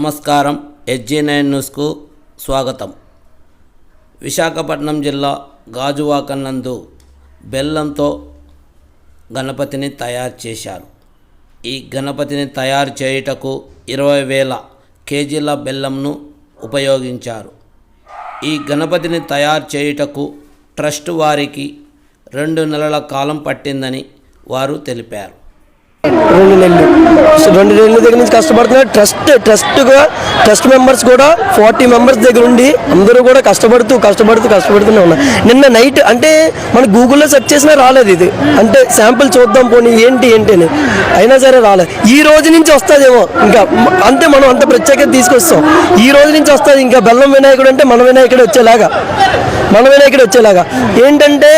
నమస్కారం. SG nine న్యూస్కు స్వాగతం. విశాఖపట్నం జిల్లా గాజువాక నందు బెల్లంతో గణపతిని తయారు చేశారు. ఈ గణపతిని తయారు చేయుటకు ఇరవై వేల కేజీల బెల్లంను ఉపయోగించారు. ఈ గణపతిని తయారు చేయుటకు ట్రస్ట్ వారికి రెండు నెలల కాలం పట్టిందని వారు తెలిపారు. రెండు నెలలు. రెండు నెలల దగ్గర నుంచి కష్టపడుతున్నారు. ట్రస్ట్ ట్రస్ట్గా ట్రస్ట్ మెంబర్స్ కూడా ఫార్టీ మెంబర్స్ దగ్గర ఉండి అందరూ కూడా కష్టపడుతూ కష్టపడుతూ కష్టపడుతూనే ఉన్నారు. నిన్న నైట్ అంటే మన గూగుల్లో సెర్చ్ చేసినా రాలేదు ఇది. అంటే శాంపుల్ చూద్దాం పోనీ ఏంటి ఏంటి అని. అయినా సరే రాలేదు ఈ రోజు నుంచి వస్తుందేమో. ఇంకా అంతే మనం అంత ప్రత్యేకత తీసుకొస్తాం. ఈ రోజు నుంచి వస్తుంది ఇంకా బెల్లం వినాయకుడు అంటే మన వినాయకుడు వచ్చేలాగా. మన వినాయకుడు వచ్చేలాగా. ఏంటంటే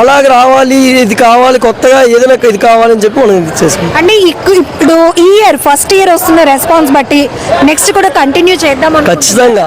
అలాగ రావాలి ఇది కావాలి కొత్తగా ఏదైనా ఇది కావాలని చెప్పి మనం ఇది చేసుకుంటాం. అంటే ఇప్పుడు ఈ ఇయర్ ఫస్ట్ ఇయర్ వస్తున్న రెస్పాన్స్ బట్టి నెక్స్ట్ కూడా కంటిన్యూ చేద్దాం. ఖచ్చితంగా.